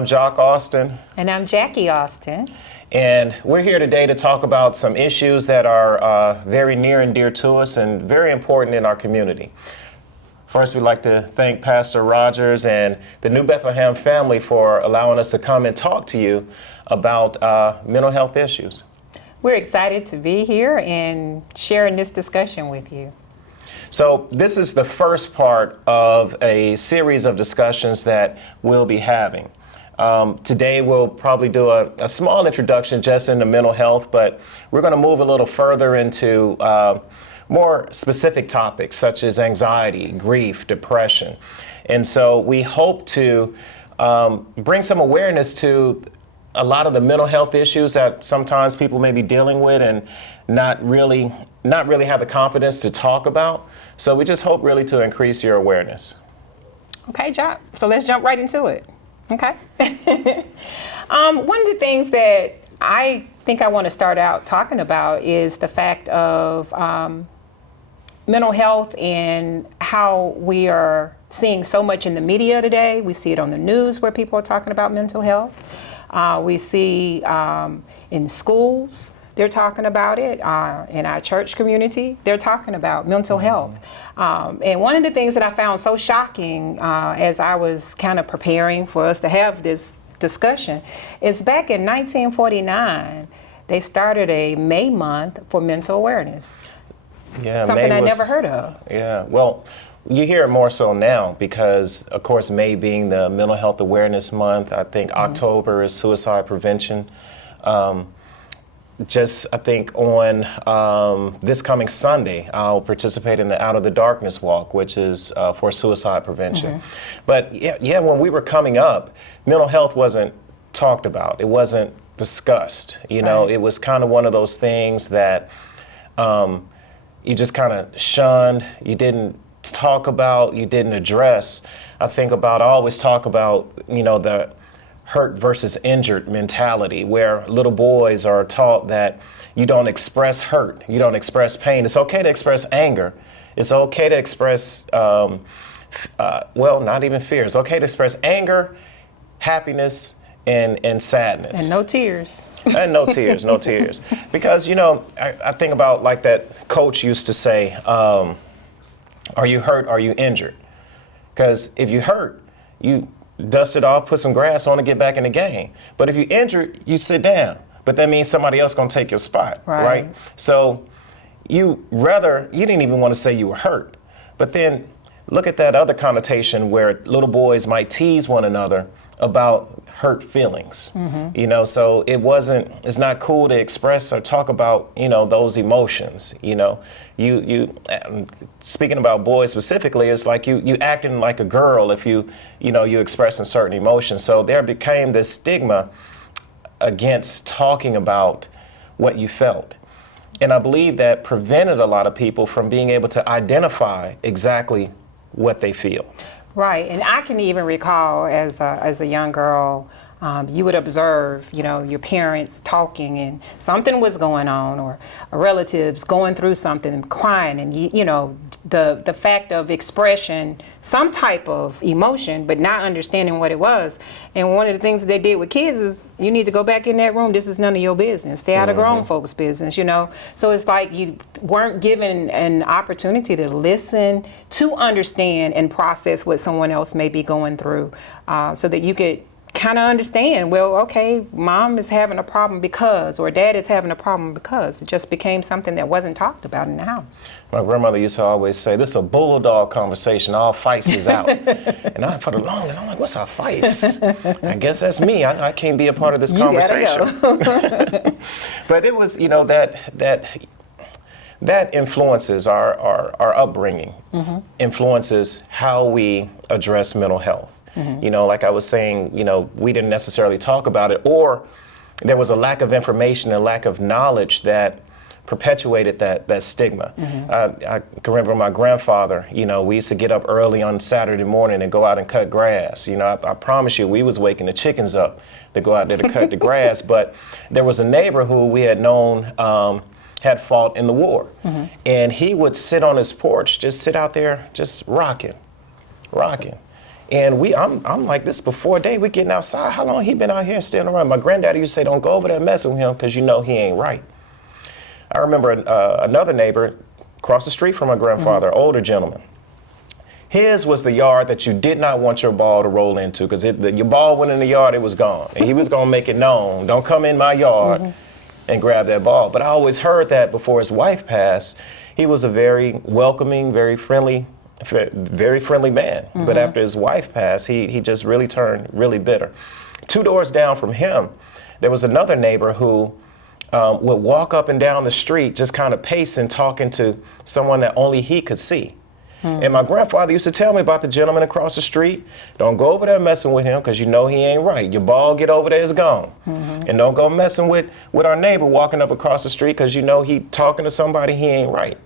I'm Jock Austin. And I'm Jackie Austin. And we're here today to talk about some issues that are very near and dear to us and very important in our community. First, we'd like to thank Pastor Rogers and the New Bethlehem family for allowing us to come and talk to you about mental health issues. We're excited to be here and sharing this discussion with you. So this is the first part of a series of discussions that we'll be having. Today we'll probably do a small introduction just into mental health, but we're going to move a little further into more specific topics such as anxiety, grief, depression. And so we hope to bring some awareness to a lot of the mental health issues that sometimes people may be dealing with and not really have the confidence to talk about. So we just hope really to increase your awareness. Okay, Jock. So let's jump right into it. Okay. One of the things that I think I want to start out talking about is the fact of mental health and how we are seeing so much in the media today. We see it on the news where people are talking about mental health. We see in schools, they're talking about it. In our church community, they're talking about mental health. And one of the things that I found so shocking as I was kind of preparing for us to have this discussion is back in 1949, they started a May month for mental awareness. Yeah, something I never heard of. Yeah, well, you hear it more so now because, of course, May being the Mental Health Awareness Month. I think October is suicide prevention. I think on this coming Sunday, I'll participate in the Out of the Darkness Walk, which is for suicide prevention. But yeah, when we were coming up, mental health wasn't talked about. It wasn't discussed. You know, it was kind of one of those things that you just kind of shunned. You didn't talk about, you didn't address. I always talk about, the hurt versus injured mentality, where little boys are taught that you don't express hurt, you don't express pain. It's okay to express anger. It's okay to express, not even fear. It's okay to express anger, happiness, and sadness. And no tears. And no tears, no tears. Because, I think about like that coach used to say, are you hurt, are you injured? Because if you hurt, you dust it off, put some grass on and get back in the game. But if you're injured, you sit down. But that means somebody else gonna take your spot, right? So you didn't even want to say you were hurt. But then look at that other connotation where little boys might tease one another about hurt feelings. So it's not cool to express or talk about, those emotions. You speaking about boys specifically, it's like you acting like a girl if you expressing certain emotions. So there became this stigma against talking about what you felt. And I believe that prevented a lot of people from being able to identify exactly what they feel. Right, and I can even recall as a young girl, you would observe, your parents talking and something was going on, or relatives going through something and crying, and the fact of expression, some type of emotion, but not understanding what it was. And one of the things that they did with kids is, you need to go back in that room. This is none of your business. Stay out of grown folks' business, So it's like you weren't given an opportunity to listen, to understand and process what someone else may be going through, so that you could kind of understand, well, okay, mom is having a problem because, or dad is having a problem because. It just became something that wasn't talked about in the house. My grandmother used to always say, this is a bulldog conversation, all fights is out. And for the longest, I'm like, what's a fight? I guess that's me. I can't be a part of this conversation. Go. But it was, that influences our upbringing, influences how we address mental health. Like I was saying, we didn't necessarily talk about it, or there was a lack of information and lack of knowledge that perpetuated that stigma. I can remember my grandfather, we used to get up early on Saturday morning and go out and cut grass. I promise you, we was waking the chickens up to go out there to cut the grass. But there was a neighbor who we had known had fought in the war. And he would sit on his porch, just sit out there, just rocking. And I'm like, this before day, we getting outside. How long he been out here and standing around? My granddaddy used to say, don't go over there messing with him because you know he ain't right. I remember another neighbor across the street from my grandfather, older gentleman. His was the yard that you did not want your ball to roll into, because your ball went in the yard, it was gone. And he was going to make it known, don't come in my yard and grab that ball. But I always heard that before his wife passed. He was a very welcoming, very friendly man. But after his wife passed, he just really turned really bitter. 2 doors down from him, there was another neighbor who would walk up and down the street just kind of pacing, talking to someone that only he could see. And my grandfather used to tell me about the gentleman across the street. Don't go over there messing with him because you know he ain't right. Your ball get over there is gone. And don't go messing with our neighbor walking up across the street because you know he talking to somebody he ain't right.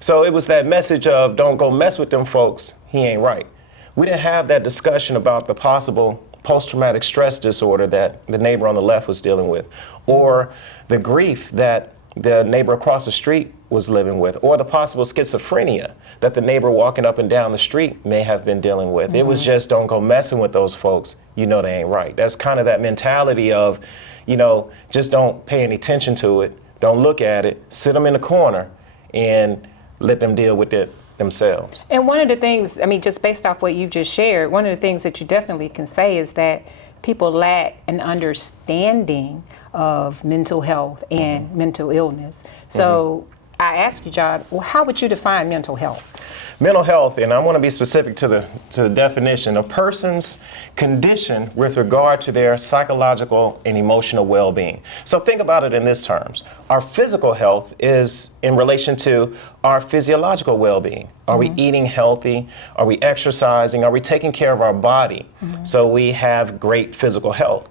So it was that message of don't go mess with them folks, he ain't right. We didn't have that discussion about the possible post-traumatic stress disorder that the neighbor on the left was dealing with, or the grief that the neighbor across the street was living with, or the possible schizophrenia that the neighbor walking up and down the street may have been dealing with. It was just don't go messing with those folks, you know they ain't right. That's kind of that mentality of, you know, just don't pay any attention to it, don't look at it, sit them in the corner and let them deal with it themselves. And one of the things, I mean, just based off what you just shared, one of the things that you definitely can say is that people lack an understanding of mental health and mental illness. So I ask you, John, well, how would you define mental health? Mental health, and I want to be specific to the definition, a person's condition with regard to their psychological and emotional well-being. So think about it in this terms. Our physical health is in relation to our physiological well-being. Are we eating healthy? Are we exercising? Are we taking care of our body so we have great physical health?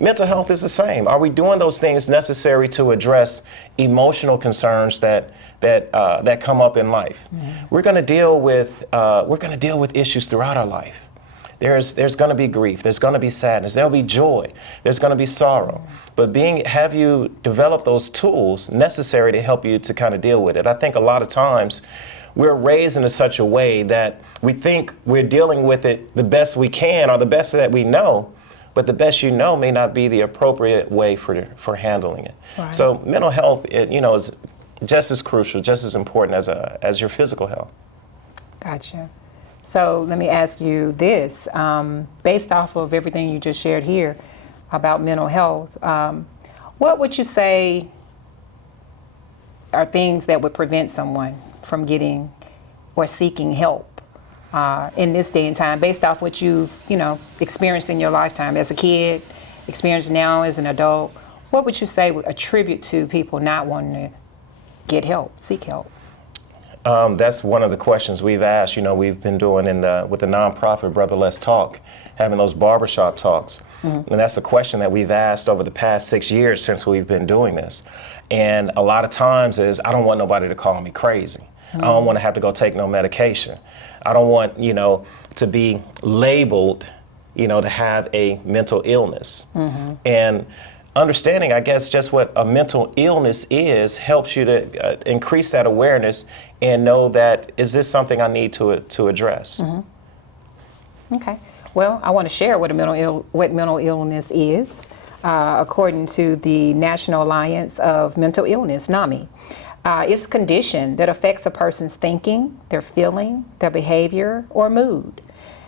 Mental health is the same. Are we doing those things necessary to address emotional concerns that come up in life? We're going to deal with issues throughout our life. There's going to be grief. There's going to be sadness. There'll be joy. There's going to be sorrow. But have you developed those tools necessary to help you to kind of deal with it? I think a lot of times we're raised in such a way that we think we're dealing with it the best we can or the best that we know. But the best you know may not be the appropriate way for handling it. Right. So mental health, is just as crucial, just as important as your physical health. Gotcha. So let me ask you this: based off of everything you just shared here about mental health, what would you say are things that would prevent someone from getting or seeking help in this day and time, based off what you've, experienced in your lifetime as a kid, experienced now as an adult? What would you say would attribute to people not wanting to get help, seek help? That's one of the questions we've asked. We've been doing with the nonprofit Brother Let's Talk, having those barbershop talks. And that's a question that we've asked over the past 6 years since we've been doing this. And a lot of times is, I don't want nobody to call me crazy. I don't want to have to go take no medication. I don't want, to be labeled, to have a mental illness. And understanding, I guess, just what a mental illness is helps you to increase that awareness and know that, is this something I need to address? Okay. Well, I want to share what mental illness is, according to the National Alliance of Mental Illness, NAMI. It's a condition that affects a person's thinking, their feeling, their behavior, or mood.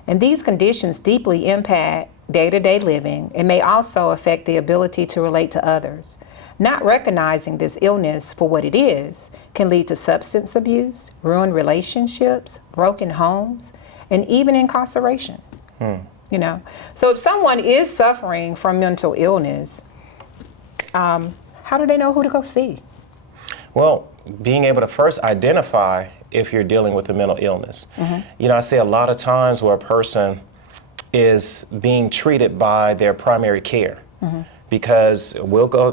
And these conditions deeply impact day-to-day living and may also affect the ability to relate to others. Not recognizing this illness for what it is can lead to substance abuse, ruined relationships, broken homes, and even incarceration. So if someone is suffering from mental illness, how do they know who to go see? Well, being able to first identify if you're dealing with a mental illness. I see a lot of times where a person is being treated by their primary care, because we'll go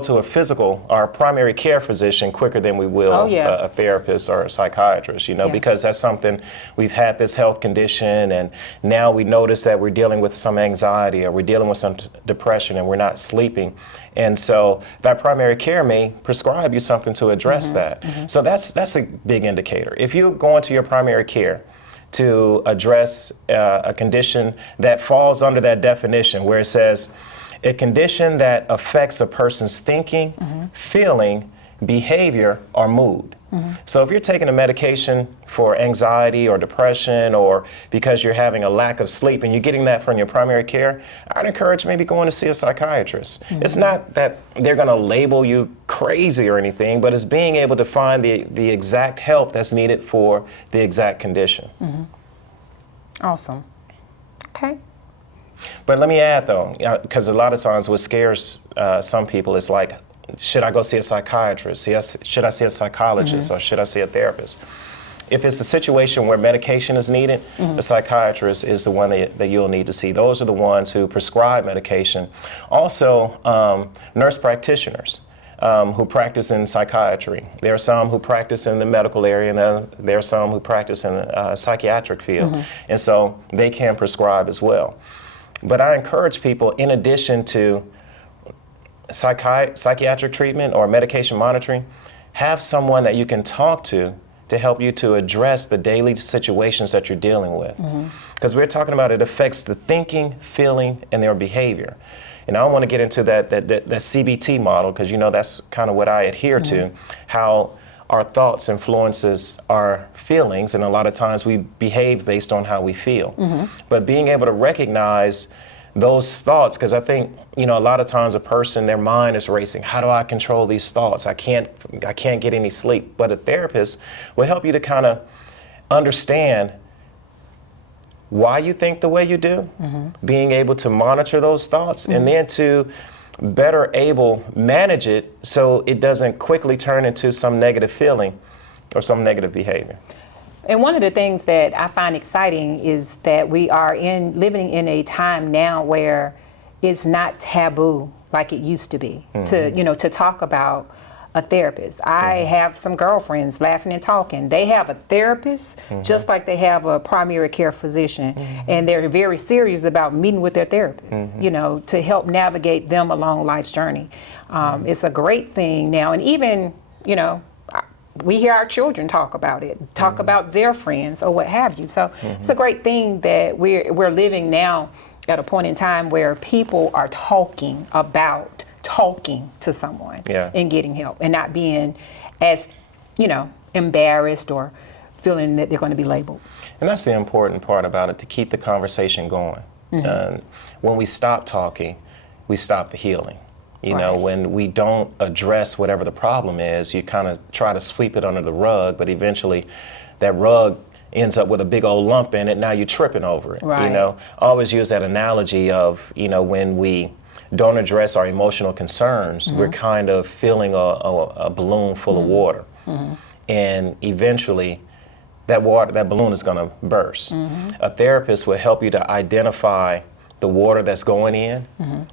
to our primary care physician quicker than we will a therapist or a psychiatrist, because that's something, we've had this health condition and now we notice that we're dealing with some anxiety or we're dealing with some depression and we're not sleeping. And so that primary care may prescribe you something to address that. So that's a big indicator. If you're going to your primary care to address a condition that falls under that definition, where it says a condition that affects a person's thinking, feeling, behavior, or mood. So if you're taking a medication for anxiety or depression, or because you're having a lack of sleep and you're getting that from your primary care, I'd encourage maybe going to see a psychiatrist. It's not that they're going to label you crazy or anything, but it's being able to find the exact help that's needed for the exact condition. Awesome. Okay. But let me add though, because a lot of times what scares some people is like, should I go see a psychiatrist? Should I see a psychologist, or should I see a therapist? If it's a situation where medication is needed, a psychiatrist is the one that you'll need to see. Those are the ones who prescribe medication. Also, nurse practitioners who practice in psychiatry. There are some who practice in the medical area, and there are some who practice in the psychiatric field. And so they can prescribe as well. But I encourage people, in addition to psychiatric treatment or medication monitoring, have someone that you can talk to help you to address the daily situations that you're dealing with. Because we're talking about it affects the thinking, feeling, and their behavior. And I don't want to get into that CBT model, because that's kind of what I adhere to, how our thoughts influences our feelings, and a lot of times we behave based on how we feel. But being able to recognize those thoughts, because I think a lot of times a person, their mind is racing. How do I control these thoughts? I can't get any sleep. But a therapist will help you to kind of understand why you think the way you do, being able to monitor those thoughts, and then to better able manage it so it doesn't quickly turn into some negative feeling or some negative behavior. And one of the things that I find exciting is that we are living in a time now where it's not taboo like it used to be to talk about a therapist. I have some girlfriends laughing and talking. They have a therapist just like they have a primary care physician, and they're very serious about meeting with their therapist, to help navigate them along life's journey. It's a great thing now, and even, we hear our children talk about it, talk about their friends or what have you. So it's a great thing that we're living now at a point in time where people are talking about talking to someone and getting help, and not being as, embarrassed or feeling that they're going to be labeled. And that's the important part about it, to keep the conversation going. When we stop talking, we stop the healing. When we don't address whatever the problem is, you kind of try to sweep it under the rug, but eventually that rug ends up with a big old lump in it. Now you're tripping over it. Right. I always use that analogy of, when we don't address our emotional concerns, we're kind of filling a balloon full of water. And eventually that balloon is going to burst. A therapist will help you to identify the water that's going in,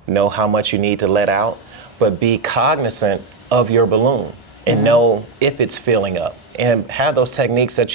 know how much you need to let out, but be cognizant of your balloon and know if it's filling up, and have those techniques that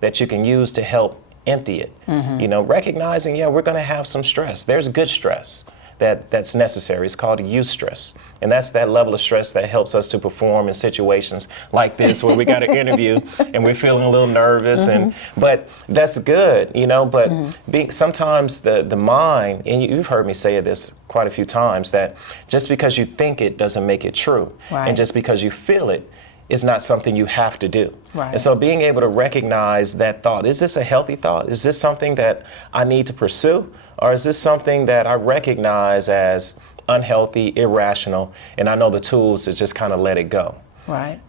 that you can use to help empty it. Recognizing, we're going to have some stress. There's good stress that's necessary. It's called eustress. And that's that level of stress that helps us to perform in situations like this, where we got an interview and we're feeling a little nervous, but that's good, but sometimes the mind, and you've heard me say this quite a few times, that just because you think it doesn't make it true. Right. And just because you feel it is not something you have to do. Right. And so being able to recognize that thought, is this a healthy thought? Is this something that I need to pursue? Or is this something that I recognize as unhealthy, irrational, and I know the tools to just kind of let it go? Right.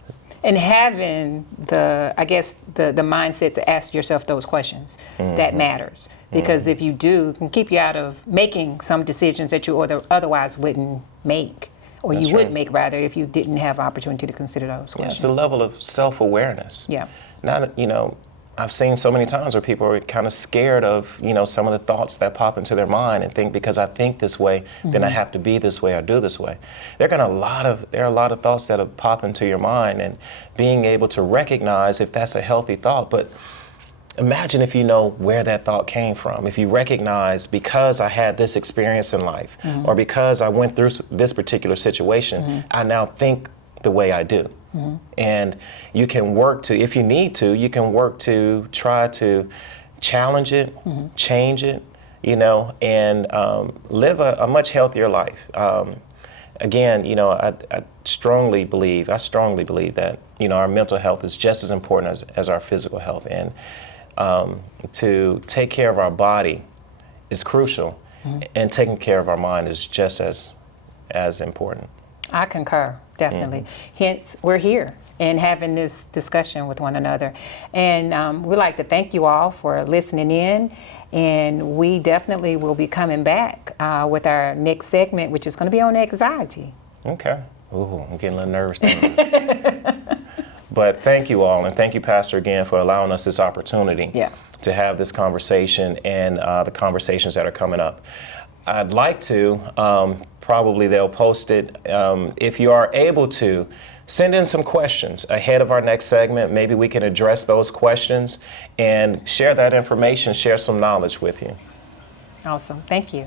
And having the mindset to ask yourself those questions, that matters. Because if you do, it can keep you out of making some decisions that you otherwise wouldn't make. Or That's you would right. make, rather, if you didn't have opportunity to consider those questions. Yeah, it's a level of self-awareness. Yeah. Now, I've seen so many times where people are kind of scared of, some of the thoughts that pop into their mind, and think because I think this way, then I have to be this way or do this way. There are a lot of thoughts that'll pop into your mind, and being able to recognize if that's a healthy thought. But imagine if you know where that thought came from. If you recognize, because I had this experience in life, or because I went through this particular situation, I now think the way I do. And you can work to, if you need to, you can work to try to challenge it, change it, you know, and live a much healthier life. Again, you know, I strongly believe that, you know, our mental health is just as important as our physical health, and to take care of our body is crucial, and taking care of our mind is just as important. I concur, definitely. Hence, we're here and having this discussion with one another. And we'd like to thank you all for listening in. And we definitely will be coming back with our next segment, which is going to be on anxiety. Okay. Ooh, I'm getting a little nervous. But thank you all, and thank you, Pastor, again, for allowing us this opportunity to have this conversation and the conversations that are coming up. I'd like to, probably they'll post it, if you are able to, send in some questions ahead of our next segment. Maybe we can address those questions and share that information, share some knowledge with you. Awesome. Thank you.